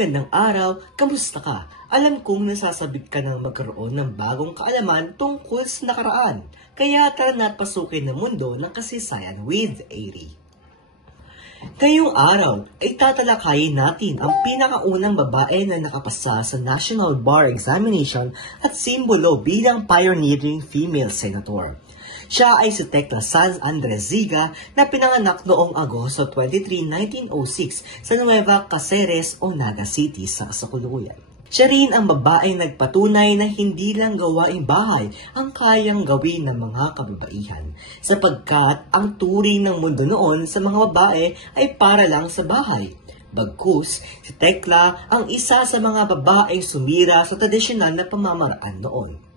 Magandang araw, kamusta ka? Alam kong nasasabik ka ng magkaroon ng bagong kaalaman tungkol sa nakaraan. Kaya tara na't pasukin ang mundo ng kasaysayan with Airy. Ngayong araw ay tatalakayin natin ang pinakaunang babae na nakapasa sa National Bar Examination at simbolo bilang pioneering female senator. Siya ay si Tecla Sanz Andres Ziga na pinanganak noong Agosto 23, 1906 sa Nueva Caceres o Naga City sa Kasakuluyan. Siya rin ang babaeng nagpatunay na hindi lang gawaing bahay ang kayang gawin ng mga kababaihan, sapagkat ang turing ng mundo noon sa mga babae ay para lang sa bahay. Bagkus, si Tecla ang isa sa mga babaeng sumira sa tradisyonal na pamamaraan noon.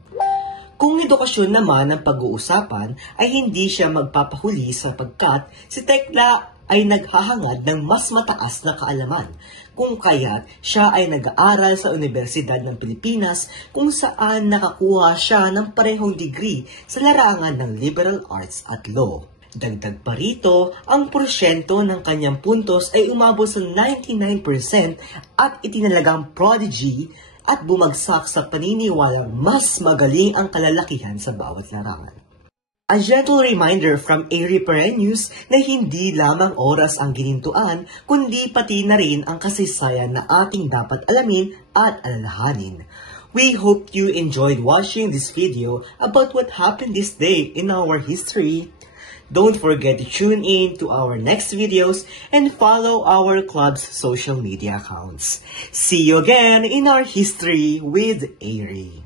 Kung edukasyon naman ang pag-uusapan ay hindi siya magpapahuli sapagkat si Tecla ay naghahangad ng mas mataas na kaalaman, kung kaya't siya ay nag-aaral sa Universidad ng Pilipinas kung saan nakakuha siya ng parehong degree sa larangan ng liberal arts at law. Dagdag pa rito, ang porsyento ng kanyang puntos ay umabot sa 99% at itinalagang prodigy at bumagsak sa paniniwalang mas magaling ang kalalakihan sa bawat larangan. A gentle reminder from Airy Perennius na hindi lamang oras ang ginintuan, kundi pati na rin ang kasaysayan na ating dapat alamin at alalahanin. We hope you enjoyed watching this video about what happened this day in our history. Don't forget to tune in to our next videos and follow our club's social media accounts. See you again in our history with Airy.